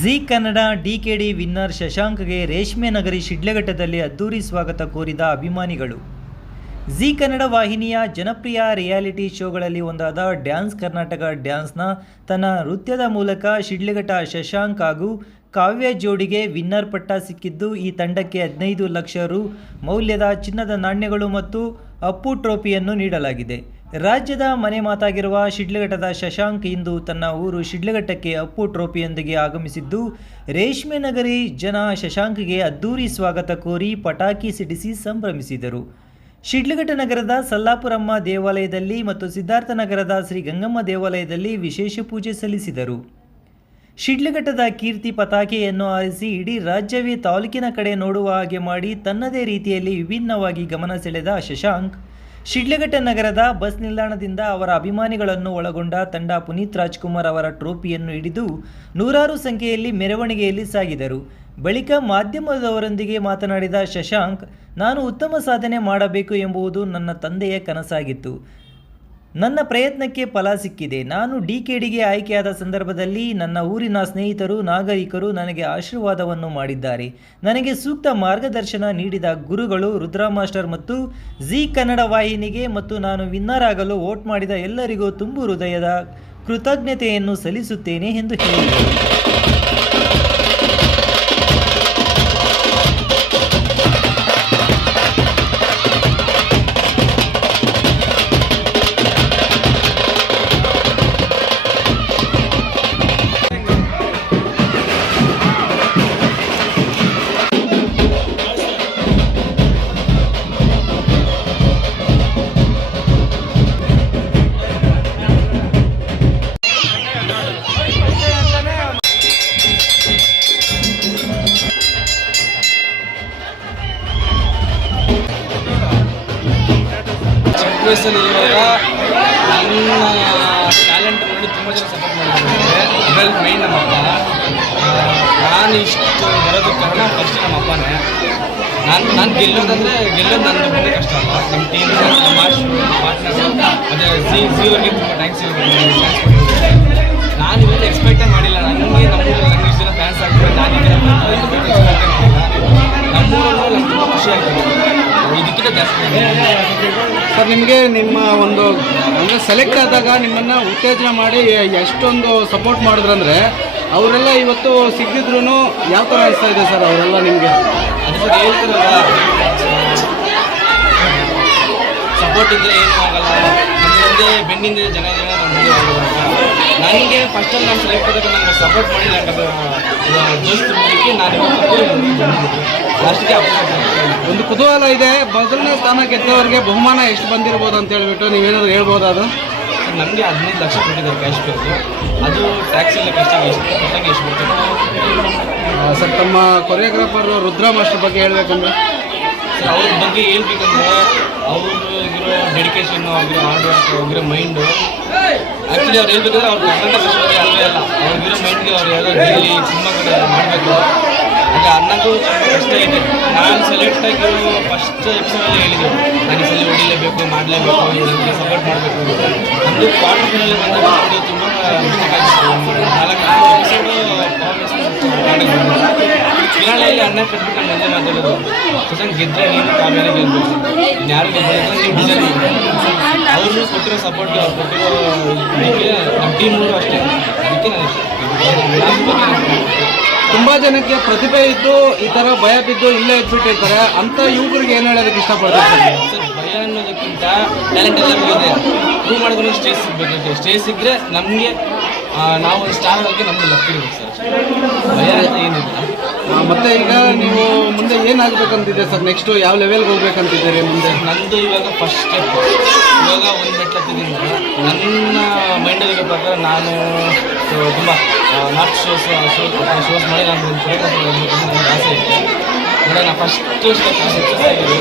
G Kannada DKD winner ಶಶಾಂಕ್ಗೆ ರೇಷ್ಮೆ ನಗರಿ ಶಿಡ್ಲಘಟ್ಟದಲ್ಲಿ ಅದ್ದೂರಿ ಸ್ವಾಗತ ಕೋರಿದ ಅಭಿಮಾನಿಗಳು. ಜಿ ಕನ್ನಡ ವಾಹಿನಿಯ ಜನಪ್ರಿಯ ರಿಯಾಲಿಟಿ ಶೋಗಳಲ್ಲಿ ಒಂದಾದ ಡ್ಯಾನ್ಸ್ ಕರ್ನಾಟಕ ಡ್ಯಾನ್ಸ್ನ ತನ್ನ ನೃತ್ಯದ ಮೂಲಕ ಶಿಡ್ಲಘಟ್ಟ ಶಶಾಂಕ್ ಹಾಗೂ ಕಾವ್ಯ ಜೋಡಿಗೆ ವಿನ್ನರ್ ಪಟ್ಟ ಸಿಕ್ಕಿದ್ದು, ಈ ತಂಡಕ್ಕೆ 15 ಲಕ್ಷ ರು ಮೌಲ್ಯದ ಚಿನ್ನದ ನಾಣ್ಯಗಳು ಮತ್ತು ಅಪ್ಪು ಟ್ರೋಫಿಯನ್ನು ನೀಡಲಾಗಿದೆ. ರಾಜ್ಯದ ಮನೆ ಮಾತಾಗಿರುವ ಶಿಡ್ಲಘಟ್ಟದ ಶಶಾಂಕ್ ಇಂದು ತನ್ನ ಊರು ಶಿಡ್ಲಘಟ್ಟಕ್ಕೆ ಅಪ್ಪು ಟ್ರೋಫಿಯೊಂದಿಗೆ ಆಗಮಿಸಿದ್ದು, ರೇಷ್ಮೆ ನಗರಿ ಜನ ಶಶಾಂಕ್ಗೆ ಅದ್ದೂರಿ ಸ್ವಾಗತ ಕೋರಿ ಪಟಾಕಿ ಸಿಡಿಸಿ ಸಂಭ್ರಮಿಸಿದರು. ಶಿಡ್ಲಘಟ್ಟ ನಗರದ ಸಲ್ಲಾಪುರಮ್ಮ ದೇವಾಲಯದಲ್ಲಿ ಮತ್ತು ಸಿದ್ಧಾರ್ಥ ನಗರದ ಶ್ರೀ ಗಂಗಮ್ಮ ದೇವಾಲಯದಲ್ಲಿ ವಿಶೇಷ ಪೂಜೆ ಸಲ್ಲಿಸಿದರು. ಶಿಡ್ಲಘಟ್ಟದ ಕೀರ್ತಿ ಪತಾಕೆಯನ್ನು ಆರಿಸಿ ಇಡೀ ರಾಜ್ಯವೇ ತಾಲೂಕಿನ ಕಡೆ ನೋಡುವ ಹಾಗೆ ಮಾಡಿ ತನ್ನದೇ ರೀತಿಯಲ್ಲಿ ವಿಭಿನ್ನವಾಗಿ ಗಮನ ಸೆಳೆದ ಶಶಾಂಕ್, ಶಿಡ್ಲಘಟ್ಟ ನಗರದ ಬಸ್ ನಿಲ್ದಾಣದಿಂದ ಅವರ ಅಭಿಮಾನಿಗಳನ್ನು ಒಳಗೊಂಡ ತಂಡ ಪುನೀತ್ ರಾಜ್ಕುಮಾರ್ ಅವರ ಟ್ರೋಫಿಯನ್ನು ಹಿಡಿದು ನೂರಾರು ಸಂಖ್ಯೆಯಲ್ಲಿ ಮೆರವಣಿಗೆಯಲ್ಲಿ ಸಾಗಿದರು. ಬಳಿಕ ಮಾಧ್ಯಮದವರೊಂದಿಗೆ ಮಾತನಾಡಿದ ಶಶಾಂಕ್, ನಾನು ಉತ್ತಮ ಸಾಧನೆ ಮಾಡಬೇಕು ಎಂಬುದು ನನ್ನ ತಂದೆಯ ಕನಸಾಗಿತ್ತು. ನನ್ನ ಪ್ರಯತ್ನಕ್ಕೆ ಫಲ ಸಿಕ್ಕಿದೆ. ನಾನು ಡಿಕೆಡಿಗೆ ಆಯ್ಕೆಯಾದ ಸಂದರ್ಭದಲ್ಲಿ ನನ್ನ ಊರಿನ ಸ್ನೇಹಿತರು, ನಾಗರಿಕರು ನನಗೆ ಆಶೀರ್ವಾದವನ್ನು ಮಾಡಿದ್ದಾರೆ. ನನಗೆ ಸೂಕ್ತ ಮಾರ್ಗದರ್ಶನ ನೀಡಿದ ಗುರುಗಳು ರುದ್ರ ಮಾಸ್ಟರ್ ಮತ್ತು ಜಿ ಕನ್ನಡ ವಾಹಿನಿಗೆ ಮತ್ತು ನಾನು ವಿನ್ನರ್ ಆಗಲು ವೋಟ್ ಮಾಡಿದ ಎಲ್ಲರಿಗೂ ತುಂಬು ಹೃದಯದ ಕೃತಜ್ಞತೆಯನ್ನು ಸಲ್ಲಿಸುತ್ತೇನೆ ಎಂದು ಹೇಳಿದರು. ವಯಸ್ಸಲ್ಲಿರುವಾಗ ನನ್ನ ಟ್ಯಾಲೆಂಟ್ ನೋಡಿ ತುಂಬ ಜನ ಸಪೋರ್ಟ್ ಮಾಡಿದ್ದಾರೆ. ಇದರಲ್ಲಿ ಮೈನ್ ನಮ್ಮ ಅಪ್ಪ. ನಾನು ಇಷ್ಟು ಬರೋದಕ್ಕೆ ಕಾರಣ ಫಸ್ಟ್ ನಮ್ಮ ಅಪ್ಪನೇ. ನಾನು ಗೆಲ್ಲೋದು ನನ್ನ ತುಂಬ ಕಷ್ಟ ಅಲ್ಲ. ನಮ್ಮ ಟೀಮ್, ನಮ್ಮ ಪಾರ್ಟ್ನರ್ಸು ಮತ್ತು ಝೀವರ್ಗೆ ತುಂಬ ಥ್ಯಾಂಕ್ಸ್ ಕೊಟ್ಟಿದ್ದಾರೆ. ನಾನು ಇವತ್ತು ಎಕ್ಸ್ಪೆಕ್ಟೇ ಮಾಡಿಲ್ಲ. ನನಗೆ ನಮ್ಮೂರಲ್ಲಿ ಇಷ್ಟು ಜನ ಫ್ಯಾನ್ಸ್ ಆಗ್ತಾರೆ. ನಾನು ಈ ಥರ ನಮ್ಮೂರಲ್ಲೂ ನಂಗೆ ತುಂಬ ಖುಷಿ ಆಗ್ತದೆ. ಇದಕ್ಕಿಂತ ಜಾಸ್ತಿ ಸರ್, ನಿಮಗೆ ನಿಮ್ಮ ಒಂದು ಅಂದರೆ ಸೆಲೆಕ್ಟ್ ಆದಾಗ ನಿಮ್ಮನ್ನು ಉತ್ತೇಜನ ಮಾಡಿ ಎಷ್ಟೊಂದು ಸಪೋರ್ಟ್ ಮಾಡಿದ್ರಂದರೆ ಅವರೆಲ್ಲ ಇವತ್ತು ಸಿಗದಿದ್ರು ಯಾವ ಥರ ಅನಿಸ್ತಾ ಇದೆ ಸರ್ ಅವರೆಲ್ಲ ನಿಮಗೆ? ಅದು ಸರ್ ಹೇಳ್ತಿರಲ್ಲ, ಸಪೋರ್ಟ್ ಇದ್ದರೆ ಏನೂ ಆಗಲ್ಲ. ನಮ್ಮ ಹಿಂದೆ ಬೆನ್ನಿಂದ ಜನ ನಮ್ಮ ಮುಂದೆ ಆಗೋದಾಗ ನನಗೆ ಫಸ್ಟಲ್ಲಿ ನಾನು ಸೆಲೆಕ್ಟ್ ಆದಾಗ ನನಗೆ ಸಪೋರ್ಟ್ ಮಾಡಿ ನನಗೆ ಜೋಶ್ ತುಂಬಲಿಕ್ಕೆ ನಾನು ಅಷ್ಟಕ್ಕೆ ಒಂದು ಕುತೂಹಲ ಇದೆ. ಮೊದಲನೇ ಸ್ಥಾನ ಗೆದ್ದವರಿಗೆ ಬಹುಮಾನ ಎಷ್ಟು ಬಂದಿರ್ಬೋದು ಅಂತ ಹೇಳ್ಬಿಟ್ಟು ನೀವೇನಾದರೂ ಹೇಳ್ಬೋದು? ಅದು ನಮಗೆ 15 ಲಕ್ಷ ಕೊಟ್ಟಿದ್ದಾರೆ ಕ್ಯಾಶ್ ಬೇಕು. ಅದು ಟ್ಯಾಕ್ಸ್ ಎಲ್ಲ ಕಷ್ಟಾಗಿ ಎಷ್ಟು ಬರ್ತದೆ ಸರ್. ತಮ್ಮ ಕೊರಿಯೋಗ್ರಾಫರ್ ರುದ್ರ ಮಾಸ್ಟರ್ ಬಗ್ಗೆ ಹೇಳ್ಬೇಕಂದ್ರೆ ಸರ್, ಅವ್ರ ಬಗ್ಗೆ ಹೇಳ್ಬೇಕಂದ್ರೆ ಅವರು ಇರೋ ಡೆಡಿಕೇಶನ್, ಆಗಿರೋ ಹಾರ್ಡ್ ವರ್ಕ್, ಆಗಿರೋ ಮೈಂಡು. ಆ್ಯಕ್ಚುಲಿ ಅವ್ರು ಹೇಳ್ಬೇಕಂದ್ರೆ ಅವ್ರು ಕನ್ನಡ ಕಷ್ಟವಾಗಿ ಅಲ್ಲೇ ಅಲ್ಲ. ಅವ್ರಿಗಿರೋ ಮೈಂಡ್ಗೆ ಅವ್ರು ಯಾವುದೋ ಡೈಲಿ ಸಿನಿಮಾ ಕಡೆ ಮಾಡಬೇಕು. ಆಗ ಅನ್ನೋದು ಕಷ್ಟ ಇದೆ. ನಾನು ಸೆಲೆಕ್ಟ್ ಆಗಿರೋ ಫಸ್ಟ್ ಎಪಿಸೋಡಲ್ಲಿ ಹೇಳಿದ್ರು, ನಾನು ಈ ಸಲ ಹೊಡಿಲೇಬೇಕು, ಮಾಡಲೇಬೇಕು, ನನಗೆ ಸಪೋರ್ಟ್ ಮಾಡಬೇಕು. ನಮ್ಮದು ಕ್ವಾರ್ಟರ್ ಫೈನಲ್ ಬಂದು ತುಂಬ ಮಿಸ್ಟೇಕ್ ಆಗಿತ್ತು. 4 ಎಪಿಸೋಡು ಫಿನಾಲೆಯಲ್ಲಿ ಅನ್ನ ಕಟ್ಬಿಟ್ಟು ನಾನು ಮುಂದೆ ಮಾತಾಡೋದು, ಶಶಾಂಕ್ ಗೆದ್ದರೆ ನೀನು ಕಾವ್ಯನೇ ಗೆಲ್ಬೇಕು, ಯಾರು ಗೆದ್ದರೆ ನೀವು ಡಿಸೈನ್. ಅವರು ಕೊಟ್ಟಿರೋ ಸಪೋರ್ಟ್, ಅವ್ರು ಕೊಟ್ಟಿರೋ ಇದಕ್ಕೆ ನಮ್ಮ ಟೀಮ್ನವರು ಅಷ್ಟೇ. ಅದಕ್ಕೆ ನಾನು ತುಂಬ ಜನಕ್ಕೆ ಪ್ರತಿಭೆ ಇದ್ದು ಈ ಥರ ಭಯ ಬಿದ್ದು ಇಲ್ಲೇ ಇದ್ಬಿಟ್ಟಿರ್ತಾರೆ. ಅಂಥ ಯುವಕರಿಗೆ ಏನು ಹೇಳೋದಕ್ಕೆ ಇಷ್ಟಪಡ್ತಾರೆ ಸರ್? ಭಯ ಅನ್ನೋದಕ್ಕಿಂತ ಟ್ಯಾಲೆಂಟ್ ಎಲ್ಲರಿಗೂ ಇದೆ. ಪ್ರೂವ್ ಮಾಡಿದ್ರೆ ಸ್ಟೇಜ್ ಸಿಗಬೇಕು. ಸ್ಟೇಜ್ ಸಿಕ್ಕರೆ ನಮಗೆ ನಾವು ಒಂದು ಸ್ಟಾರ್ ಆಗಿ ನಮಗೆ ಲಕ್ ಇರ್ಬೇಕು ಸರ್. ಭಯ ಅಂತ ಏನಿಲ್ಲ. ಮತ್ತು ಈಗ ನೀವು ಮುಂದೆ ಏನಾಗಬೇಕಂತಿದೆ ಸರ್? ನೆಕ್ಸ್ಟು ಯಾವ ಲೆವೆಲ್ಗೆ ಹೋಗ್ಬೇಕಂತಿದ್ದೀರಿ ಮುಂದೆ? ನಂದು ಇವಾಗ ಫಸ್ಟ್ ಸ್ಟೆಪ್, ಇವಾಗ ಒಂದು ಮೆಟ್ಲು ಹತ್ತಿದ್ದೀನಿ. ನನ್ನ ಮೈಂಡಲ್ಲಿರೋ ಪ್ರಕಾರ ನಾನು ತುಂಬ ನಾರ್ತ್ ಶೋಸ್ ಮಾಡಿ ನಾನು ಒಂದು ಕೊರಿಯೋಗ್ರಾಫರ್ ಆಗಬೇಕು ಅಂತ ನನಗೆ ಆಸೆ ಇದೆ. ಅಂದರೆ ನಾನು ಫಸ್ಟು ಸ್ಟೆಪ್ ಸಕ್ಸಸ್ ಆಗಿದೆ.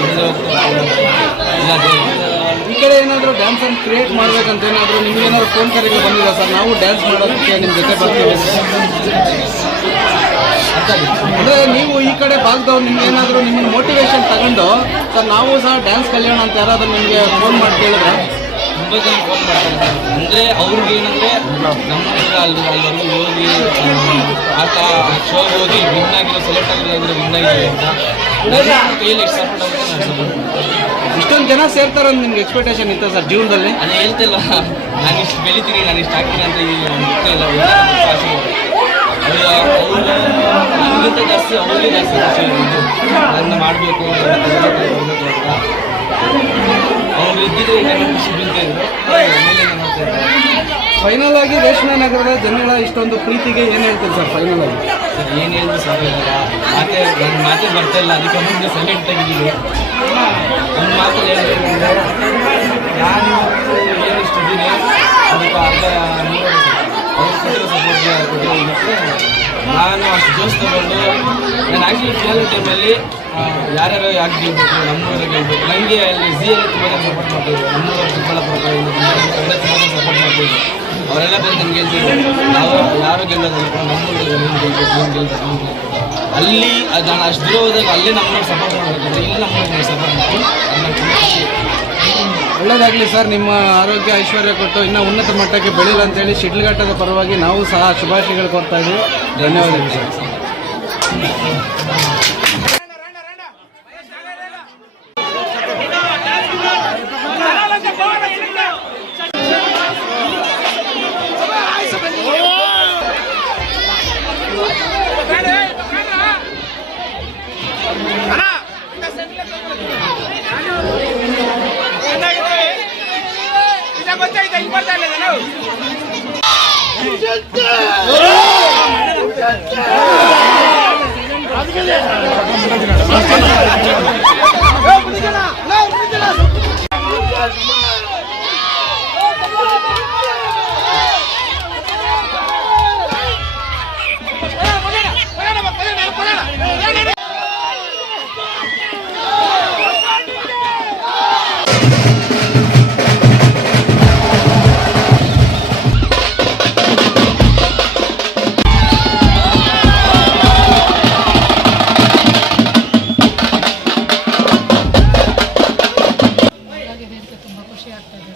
ಈ ಕಡೆ ಏನಾದರೂ ಡ್ಯಾನ್ಸನ್ನು ಕ್ರಿಯೇಟ್ ಮಾಡಬೇಕಂತ ಏನಾದರೂ ನಿಮಗೇನಾದ್ರು ಫೋನ್ ಕರೆಗಳು ಬಂದಿದೆ ಸರ್? ನಾವು ಡ್ಯಾನ್ಸ್ ಮಾಡೋದಕ್ಕೆ ನಿಮ್ಮ ಜೊತೆ ಬರ್ತೀವಿ ಅಂದರೆ ನೀವು ಈ ಕಡೆ ಭಾಗದವ್ರು ನಿಮ್ಗೇನಾದರೂ ನಿಮ್ಮನ್ನು ಮೋಟಿವೇಶನ್ ತಗೊಂಡು ಸರ್ ನಾವು ಸಹ ಡ್ಯಾನ್ಸ್ ಕಲಿಯೋಣ ಅಂತ ಯಾರಾದರೂ ನಿಮಗೆ ಫೋನ್ ಮಾಡಿ ಕೇಳಿದ್ರೆ? ತುಂಬ ಜನ ಫೋನ್ ಮಾಡ್ತಾರೆ ಅಂದರೆ ಅವ್ರಿಗೆ ಏನಂದರೆ ನಮ್ಮ ಅಲ್ಲಿವರೆಗೂ ಹೋಗಿ ಶೋಗೆ ಹೋಗಿ ವಿನ್ ಆಗಿರೋ ಸೆಲೆಕ್ಟ್ ಆಗಿರೋ ವಿನ್ ಆಗಿದೆ ಅಂತ ಕೈಯಲ್ಲಿ ಎಷ್ಟು ಸಪೋರ್ಟ್ ಆಗುತ್ತೆ ನಾನು ಸಪೋರ್ಟ್ ಮಾಡ್ತೀನಿ. ಇಷ್ಟೊಂದು ಜನ ಸೇರ್ತಾರೆ ಅಂತ ನಿಮ್ಗೆ ಎಕ್ಸ್ಪೆಕ್ಟೇಷನ್ ಇತ್ತು ಸರ್ ಜೀವನದಲ್ಲಿ? ಅದೇ ಹೇಳ್ತಿಲ್ಲ, ನಾನು ಇಷ್ಟು ಬೆಳಿತೀನಿ, ನಾನು ಇಷ್ಟು ಆಗ್ತೀನಿ ಅಂತ ಗೊತ್ತೇ ಇಲ್ಲ. ಎಲ್ಲ ಆಸೆ ಅವರು ನನಗಿಂತ ಜಾಸ್ತಿ ಅವ್ರಿಗೆ ಜಾಸ್ತಿ ಖುಷಿ ಇದು ನನ್ನ ಮಾಡಬೇಕು ಅಂತ ಅವ್ರು ಇದ್ದಿದ್ದು ಈಗ ಖುಷಿ ಬೀಳ್ತಾಯಿದ್ರು ಮೇಲೆ ಮಾಡ್ತಾ ಇದ್ದಾರೆ. ಫೈನಲ್ ಆಗಿ ರೇಷ್ಮೆ ನಗರದ ಜನಗಳ ಇಷ್ಟೊಂದು ಪ್ರೀತಿಗೆ ಏನು ಹೇಳ್ತೀರಿ ಸರ್ ಫೈನಲ್ ಆಗಿ? ಸರ್ ಏನು ಹೇಳಿದ್ರು ಸರ್ ನನ್ನ ಮಾತೇ ಬರ್ತಾ ಇಲ್ಲ, ಅದಕ್ಕೆ ಮುಂದೆ ಸೈಲೆಂಟ್ ಆಗಿದ್ದೀವಿ. ನನ್ನ ಮಾತು ಹೇಳ್ತೀನಿ ನಾನು ಏನು ಇಷ್ಟಿದ್ದೀನಿ ಅದಕ್ಕೆ ಅರ್ಧ ಅವ್ರು ಕೊಟ್ಟಿರೋ ಸಪೋರ್ಟ್ಗೆ ಕೊಟ್ಟಿರೋದಕ್ಕೆ ನಾನು ಅಷ್ಟು ಜೋಸ್ ತಗೊಂಡು ನಾನು ಆ್ಯಕ್ಚುಲಿ ಫಿನಾಲ್ ಟೈಮಲ್ಲಿ ಯಾರ್ಯಾರು ಯಾಕೆ ಗೆಲ್ಬೇಕು, ನಮ್ಮೂರಿಗೆ ಗೆಲ್ಬೇಕು, ನನಗೆ ಅಲ್ಲಿ ಝಿಯಲ್ಲಿ ತುಂಬ ಜನ ಸಪೋರ್ಟ್ ಮಾಡ್ತಿದ್ರು. ನಮ್ಮೂರು ಚಿಕ್ಕಬಳ್ಳಾಪುರ ತುಂಬ ಜನ ಸಪೋರ್ಟ್ ಮಾಡ್ತಿದ್ರು. ಅವರೆಲ್ಲ ಬಂದು ನನಗೆ ಗೆಲ್ತಿದ್ರು, ಯಾರು ಗೆಲ್ಲೋದಲ್ಲ, ನಮ್ಮೂರಿಗೆ ನೀನು ಗೆಲ್ಬೇಕು, ನೀನು ಗೆಲ್ಬೇಕು, ನೀನು ಗೆಲ್ಬೇಕು. ಅಲ್ಲಿ ಅದು ನಾನು ಅಷ್ಟು ದೂರ ಹೋದಾಗ ಅಲ್ಲೇ ನಮ್ಮೂರಿಗೆ ಸಪೋರ್ಟ್ ಮಾಡಬೇಕಿದ್ರೆ ಇಲ್ಲಿ ನಮ್ಮೂರಿಗೆ ಸಪೋರ್ಟ್ ಮಾಡಿ ಅದು ನಾನು ತುಂಬ ಖುಷಿ. ಒಳ್ಳೆಯದಾಗಲಿ ಸರ್, ನಿಮ್ಮ ಆರೋಗ್ಯ ಐಶ್ವರ್ಯ ಕೊಟ್ಟು ಇನ್ನೂ ಉನ್ನತ ಮಟ್ಟಕ್ಕೆ ಬೆಳೀಲಿ ಅಂತೇಳಿ ಶಿಡ್ಲಘಟ್ಟದ ಪರವಾಗಿ ನಾವು ಸಹ ಶುಭಾಶಯಗಳು ಕೊಡ್ತಾ ಇದ್ದೀವಿ. ಧನ್ಯವಾದಗಳು ಸರ್.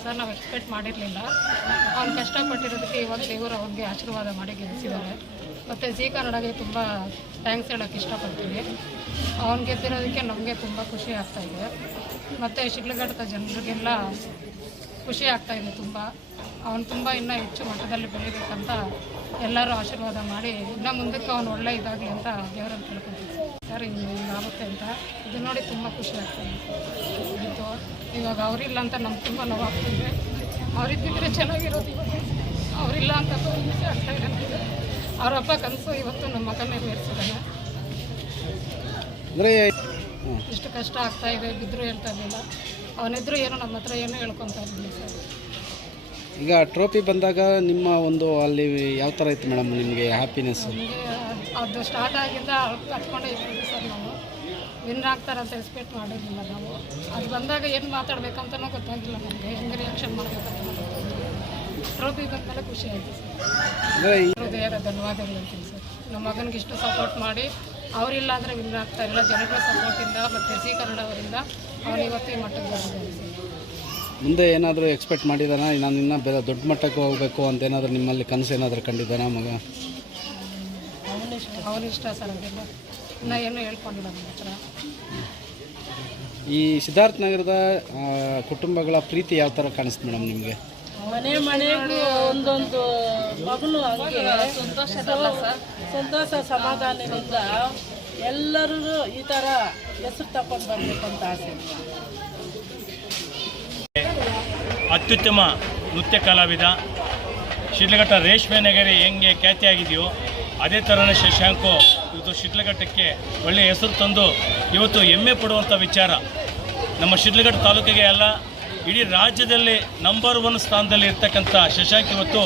ಸರ್ ನಾವು ಎಕ್ಸ್ಪೆಕ್ಟ್ ಮಾಡಿರಲಿಲ್ಲ. ಅವ್ನು ಕಷ್ಟಪಟ್ಟಿರೋದಕ್ಕೆ ಇವಾಗ ದೇವರು ಅವ್ನಿಗೆ ಆಶೀರ್ವಾದ ಮಾಡಿ ಗೆಲ್ಲಿಸಿದ್ದಾರೆ. ಮತ್ತು ಜೀ ಕನ್ನಡಗೆ ತುಂಬ ಥ್ಯಾಂಕ್ಸ್ ಹೇಳೋಕ್ಕೆ ಇಷ್ಟಪಡ್ತೀವಿ. ಅವ್ನು ಗೆದ್ದಿರೋದಕ್ಕೆ ನಮಗೆ ತುಂಬ ಖುಷಿ ಆಗ್ತಾಯಿದೆ. ಮತ್ತು ಶಿಡ್ಲಘಟ್ಟದ ಜನರಿಗೆಲ್ಲ ಖುಷಿ ಆಗ್ತಾಯಿದೆ ತುಂಬ. ಅವನು ತುಂಬ ಇನ್ನೂ ಹೆಚ್ಚು ಮಟ್ಟದಲ್ಲಿ ಬೆಳಿಬೇಕಂತ ಎಲ್ಲರೂ ಆಶೀರ್ವಾದ ಮಾಡಿ ಇನ್ನೂ ಮುಂದಕ್ಕೆ ಅವನು ಒಳ್ಳೆ ಇದಾಗಲಿ ಅಂತ ದೇವರಲ್ಲಿ ಕೇಳ್ಕೊತೀವಿ ಸರ್. ಹಿಂಗಾಗುತ್ತೆ ಅಂತ ಇದು ನೋಡಿ ತುಂಬ ಖುಷಿ ಆಗ್ತಾಯಿದೆ. ಇತ್ತು ಇವಾಗ ಅವರಿಲ್ಲ ಅಂತ ನಮ್ಗೆ ತುಂಬ ನೋವಾಗ್ತಿದೆ. ಅವರಿದ್ದಿದ್ರೆ ಚೆನ್ನಾಗಿರೋದು. ಇವಾಗ ಅವರಿಲ್ಲ ಅಂತ ಖುಷಿ ಆಗ್ತಾಯಿದೆ. ಅವ್ರ ಅಪ್ಪ ಕನಸು ಇವತ್ತು ನಮ್ಮ ಮಗ ನೆರವೇರಿಸಿದ್ದಾನೆ. ಇಷ್ಟು ಕಷ್ಟ ಆಗ್ತಾಯಿದೆ, ಬಿದ್ದರೂ ಹೇಳ್ತಾ ಇರಲಿಲ್ಲ. ಅವನಿದ್ರು ಏನೋ ನಮ್ಮ ಹತ್ರ ಏನೋ ಹೇಳ್ಕೊತಾ ಇರಲಿಲ್ಲ ಸರ್. ಈಗ ಟ್ರೋಫಿ ಬಂದಾಗ ನಿಮ್ಮ ಒಂದು ಅಲ್ಲಿ ಯಾವ ಥರ ಇತ್ತು ಮೇಡಮ್ ನಿಮಗೆ ಹ್ಯಾಪಿನೆಸ್? ನಮಗೆ ಅದು ಸ್ಟಾರ್ಟ್ ಆಗಿಂದ ಕಟ್ಕೊಂಡೇ ಇದ್ದೀವಿ ಸರ್. ನಾವು ವಿನ್ ಆಗ್ತಾರಂತ ಎಕ್ಸ್ಪೆಕ್ಟ್ ಮಾಡಿರಲಿಲ್ಲ ನಾವು. ಅದು ಬಂದಾಗ ಏನು ಮಾತಾಡಬೇಕಂತನೂ ಗೊತ್ತಾಗಿಲ್ಲ ನಮಗೆ, ಹೆಂಗೆ ರಿಯಾಕ್ಷನ್ ಮಾಡಬೇಕಂತ ಟ್ರೋಫಿ ಬಂದಮೇಲೆ ಖುಷಿ ಆಯಿತು ಸರ್. ಹೃದಯದ ಧನ್ಯವಾದಗಳು ಅಂತೀನಿ ಸರ್. ನಮ್ಮ ಮಗನಿಗೆ ಇಷ್ಟು ಸಪೋರ್ಟ್ ಮಾಡಿ ಅವರಿಲ್ಲ ಅಂದರೆ ವಿನ್ ಆಗ್ತಾಯಿಲ್ಲ. ಜನಗಳ ಸಪೋರ್ಟಿಂದ ಮತ್ತು ಜೀ ಕನ್ನಡವರಿಂದ ಅವನು ಇವತ್ತು ಈ ಮಟ್ಟಕ್ಕೆ ಬಂದಿದ್ದಾನೆ ಸರ್. ಮುಂದೆ ಏನಾದರೂ ಎಕ್ಸ್ಪೆಕ್ಟ್ ಮಾಡಿದಾನ, ನಾನು ಇನ್ನೂ ಬೇರೆ ದೊಡ್ಡ ಮಟ್ಟಕ್ಕೆ ಹೋಗಬೇಕು ಅಂತ ಏನಾದರೂ ನಿಮ್ಮಲ್ಲಿ ಕನಸು ಏನಾದರೂ ಕಂಡಿದ್ದಾನ ಮಗ? ಅವನಿಷ್ಟ ಸರ್. ಅದೆಲ್ಲ ಇನ್ನೂ ಏನೂ ಹೇಳ್ಕೊಂಡಿಲ್ಲ ನಮ್ಮ ಹತ್ರ. ಈ ಸಿದ್ಧಾರ್ಥ ನಗರದ ಕುಟುಂಬಗಳ ಪ್ರೀತಿ ಯಾವ ಥರ ಕಾಣಿಸ್ತು ಮೇಡಮ್ ನಿಮಗೆ? ಮನೆಗೂ ಒಂದೊಂದು ಮಗನು ಹಂಗೆ ಸಂತೋಷ ಸಮಾಧಾನದಿಂದ ಎಲ್ಲರೂ ಈ ಥರ ಹೆಸರು ತಗೊಂಡು ಬರಬೇಕು ಅಂತ ಆಸೆ. ಅತ್ಯುತ್ತಮ ನೃತ್ಯ ಕಲಾವಿದ ಶಿಡ್ಲಘಟ್ಟ ರೇಷ್ಮೆ ನಗರಿ ಹೆಂಗೆ ಖ್ಯಾತಿಯಾಗಿದೆಯೋ ಅದೇ ಥರನೇ ಶಶಾಂಕು ಇವತ್ತು ಶಿಡ್ಲಘಟ್ಟಕ್ಕೆ ಒಳ್ಳೆಯ ಹೆಸರು ತಂದು ಇವತ್ತು ಹೆಮ್ಮೆ ಪಡುವಂಥ ವಿಚಾರ. ನಮ್ಮ ಶಿಡ್ಲಘಟ್ಟ ತಾಲೂಕಿಗೆ ಅಲ್ಲ, ಇಡೀ ರಾಜ್ಯದಲ್ಲಿ ನಂಬರ್ 1 ಸ್ಥಾನದಲ್ಲಿ ಇರ್ತಕ್ಕಂಥ ಶಶಾಂಕ್ ಇವತ್ತು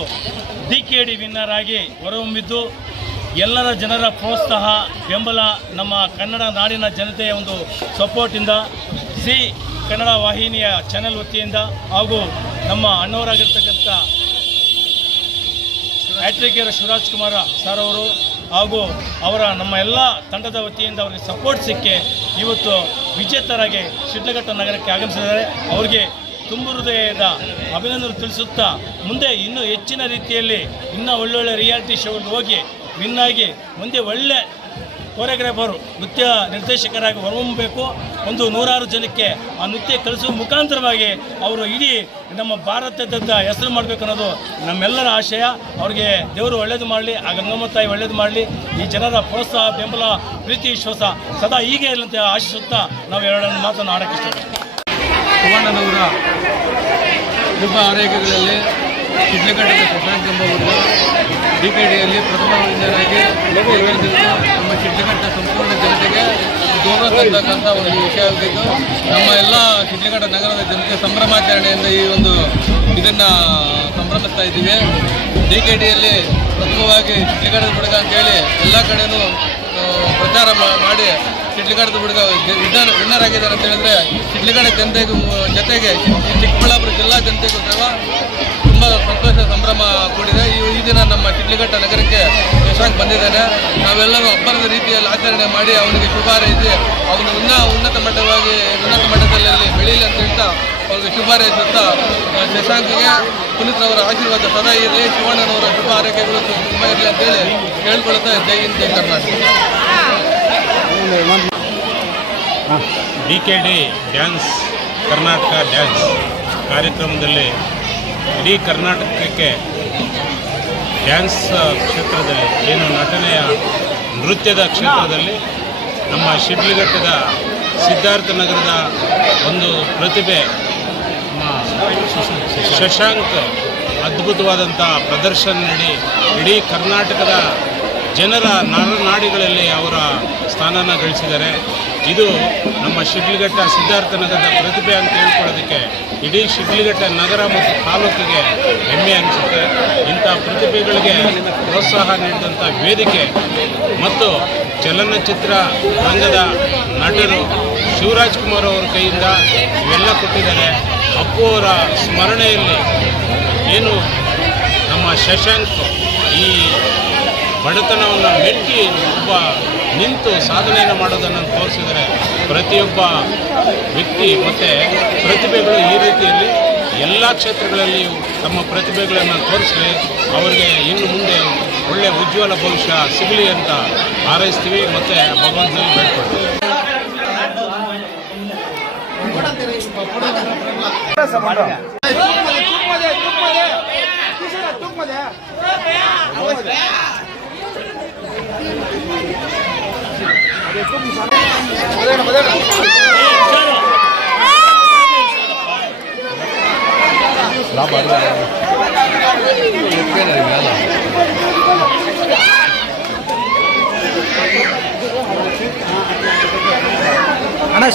DKD ವಿನ್ನರ್ ಆಗಿ ಹೊರಹೊಮ್ಮಿದ್ದು ಎಲ್ಲರ ಜನರ ಪ್ರೋತ್ಸಾಹ ಬೆಂಬಲ, ನಮ್ಮ ಕನ್ನಡ ನಾಡಿನ ಜನತೆಯ ಒಂದು ಸಪೋರ್ಟಿಂದ ಸಿ ಕನ್ನಡ ವಾಹಿನಿಯ ಚಾನೆಲ್ ವತಿಯಿಂದ ಹಾಗೂ ನಮ್ಮ ಅಣ್ಣವರಾಗಿರ್ತಕ್ಕಂಥ ಹ್ಯಾಟ್ರಿಕೇರ್ ಶಿವರಾಜ್ ಕುಮಾರ ಸರ್ ಅವರು ಹಾಗೂ ಅವರ ನಮ್ಮ ಎಲ್ಲ ತಂಡದ ವತಿಯಿಂದ ಅವರಿಗೆ ಸಪೋರ್ಟ್ ಸಿಕ್ಕಿ ಇವತ್ತು ವಿಜೇತರಾಗಿ ಶಿಡ್ಲಘಟ್ಟ ನಗರಕ್ಕೆ ಆಗಮಿಸಿದ್ದಾರೆ. ಅವರಿಗೆ ತುಂಬು ಹೃದಯದ ಅಭಿನಂದನೆ ತಿಳಿಸುತ್ತಾ ಮುಂದೆ ಇನ್ನೂ ಹೆಚ್ಚಿನ ರೀತಿಯಲ್ಲಿ ಇನ್ನೂ ಒಳ್ಳೊಳ್ಳೆ ರಿಯಾಲಿಟಿ ಶೋಗಳಿಗೆ ಹೋಗಿ ವಿನ್ ಆಗಿ ಮುಂದೆ ಒಳ್ಳೆ ಕೊರಿಯೋಗ್ರಾಫರು ನೃತ್ಯ ನಿರ್ದೇಶಕರಾಗಿ ಹೊರಹೊಮ್ಮಬೇಕು. ಒಂದು 100 ಜನಕ್ಕೆ ಆ ನೃತ್ಯ ಕಲಿಸುವ ಮುಖಾಂತರವಾಗಿ ಅವರು ಇಡೀ ನಮ್ಮ ಭಾರತದ ಹೆಸರು ಮಾಡಬೇಕು ಅನ್ನೋದು ನಮ್ಮೆಲ್ಲರ ಆಶಯ. ಅವ್ರಿಗೆ ದೇವರು ಒಳ್ಳೇದು ಮಾಡಲಿ, ಆ ಗಂಗಮ್ಮ ತಾಯಿ ಒಳ್ಳೇದು ಮಾಡಲಿ. ಈ ಜನರ ಪ್ರೋತ್ಸಾಹ, ಬೆಂಬಲ, ಪ್ರೀತಿ, ವಿಶ್ವಾಸ ಸದಾ ಹೀಗೆ ಇರಲಂತೆ ಆಶಿಸುತ್ತಾ ನಾವು ಎರಡನ್ನು ಮಾತನ್ನು ಆಡೋಕ್ಕೆ ಇಷ್ಟಪಡ್ತೀವಿ. ಸುವರ್ಣನವರ ಶುಭ ಆರೈಕೆಗಳಲ್ಲಿ ಶಿಡ್ಲಘಟ್ಟದ ಶಶಾಂಕ್ ಎಂಬುವರು DKDಯಲ್ಲಿ ಪ್ರಥಮ ವಿಜಯರಾಗಿ ನಮ್ಮ ಶಿಡ್ಲಘಟ್ಟ ಸಂಪೂರ್ಣ ಜನತೆಗೆ ಗೌರವ ತಂದಕ್ಕಂಥ ಒಂದು ವಿಷಯವಾಗಿದ್ದು ನಮ್ಮ ಎಲ್ಲ ಶಿಡ್ಲಘಟ್ಟ ನಗರದ ಜನತೆ ಸಂಭ್ರಮಾಚರಣೆಯಿಂದ ಈ ಒಂದು ಇದನ್ನು ಸಂಭ್ರಮಿಸ್ತಾ ಇದ್ದೀವಿ. DKDಯಲ್ಲಿ ಪ್ರಥಮವಾಗಿ ಶಿಡ್ಲಘಟ್ಟದ ಹುಡುಗ ಅಂತೇಳಿ ಎಲ್ಲ ಕಡೆಯೂ ಪ್ರಚಾರ ಮಾಡಿ ಶಿಡ್ಲಘಟ್ಟದ ಹುಡುಗ ವಿನ್ನರ್ ಆಗಿದ್ದಾರೆ ಅಂತ ಹೇಳಿದ್ರೆ ಶಿಡ್ಲಘಟ್ಟ ಜನತೆಗೂ ಜೊತೆಗೆ ಚಿಕ್ಕಬಳ್ಳಾಪುರ ಜಿಲ್ಲಾ ಜನತೆಗೂ ಸಹ ತುಂಬ ಸಂತೋಷ ಸಂಭ್ರಮ ಕೂಡಿದೆ. ಈ ದಿನ ನಮ್ಮ ಶಿಡ್ಲಘಟ್ಟ ನಗರಕ್ಕೆ ಶಶಾಂಕ್ ಬಂದಿದ್ದಾನೆ. ನಾವೆಲ್ಲರೂ ಹಬ್ಬದ ರೀತಿಯಲ್ಲಿ ಆಚರಣೆ ಮಾಡಿ ಅವನಿಗೆ ಶುಭ ಹಾರೈಸಿ ಅವನು ಉನ್ನತ ಮಟ್ಟದಲ್ಲಿ ಬೆಳೀಲಿ ಅಂತ ಹೇಳ್ತಾ ಅವ್ರಿಗೆ ಶುಭ ಹಾರೈಸುತ್ತಾ ಶಶಾಂಕ್ಗೆ ಪುನೀತ್ರವರ ಆಶೀರ್ವಾದ ಸದಾ ಇರಲಿ, ಶಿವಣ್ಣನವರ ಶುಭ ಆರೈಕೆಗಳು ತುಂಬ ಇರಲಿ ಅಂತೇಳಿ ಹೇಳ್ಕೊಳ್ತಾ ಜೈ ಹಿಂದ್ ಜೈ Karnataka. DKD dance Karnataka dance ಕಾರ್ಯಕ್ರಮದಲ್ಲಿ ಇಡೀ ಕರ್ನಾಟಕಕ್ಕೆ ಡ್ಯಾನ್ಸ್ ಕ್ಷೇತ್ರದಲ್ಲಿ ಏನು ನಟನೆಯ ನೃತ್ಯದ ಕ್ಷೇತ್ರದಲ್ಲಿ ನಮ್ಮ ಶಿಡ್ಲಘಟ್ಟದ ಸಿದ್ಧಾರ್ಥ ನಗರದ ಒಂದು ಪ್ರತಿಭೆ ಶಶಾಂಕ್ ಅದ್ಭುತವಾದಂಥ ಪ್ರದರ್ಶನ ನೀಡಿ ಇಡೀ ಕರ್ನಾಟಕದ ಜನರ ನರನಾಡಿಗಳಲ್ಲಿ ಅವರ ಸ್ಥಾನನ ಗಳಿಸಿದ್ದಾರೆ. ಇದು ನಮ್ಮ ಶಿಡ್ಲಘಟ್ಟ ಸಿದ್ಧಾರ್ಥ ನಗರದ ಪ್ರತಿಭೆ ಅಂತ ಹೇಳ್ಕೊಳ್ಳೋದಕ್ಕೆ ಇಡೀ ಶಿಡ್ಲಘಟ್ಟ ನಗರ ಮತ್ತು ತಾಲೂಕಿಗೆ ಹೆಮ್ಮೆ ಅನಿಸುತ್ತೆ. ಇಂಥ ಪ್ರತಿಭೆಗಳಿಗೆ ಪ್ರೋತ್ಸಾಹ ನೀಡಿದಂಥ ವೇದಿಕೆ ಮತ್ತು ಚಲನಚಿತ್ರ ರಂಗದ ನಟರು ಶಿವರಾಜ್ ಕುಮಾರ್ ಅವರ ಕೈಯಿಂದ ಇವೆಲ್ಲ ಕೊಟ್ಟಿದ್ದಾರೆ. ಅಪ್ಪು ಅವರ ಸ್ಮರಣೆಯಲ್ಲಿ ಏನು ನಮ್ಮ ಶಶಾಂಕ್ ಈ ಬಡತನವನ್ನು ಮೆಟ್ಟಿ ಒಬ್ಬ ನಿಂತು ಸಾಧನೆಯನ್ನು ಮಾಡೋದನ್ನು ತೋರಿಸಿದರೆ ಪ್ರತಿಯೊಬ್ಬ ವ್ಯಕ್ತಿ ಮತ್ತು ಪ್ರತಿಭೆಗಳು ಈ ರೀತಿಯಲ್ಲಿ ಎಲ್ಲ ಕ್ಷೇತ್ರಗಳಲ್ಲಿ ತಮ್ಮ ಪ್ರತಿಭೆಗಳನ್ನು ತೋರಿಸಲಿ, ಅವರಿಗೆ ಇನ್ನು ಮುಂದೆ ಒಳ್ಳೆಯ ಉಜ್ವಲ ಭವಿಷ್ಯ ಸಿಗಲಿ ಅಂತ ಹಾರೈಸ್ತೀವಿ ಮತ್ತು ಭಗವಂತನಲ್ಲಿ ಬೇಡ್ಕೊಳ್ತೀವಿ. ಅಣ್ಣ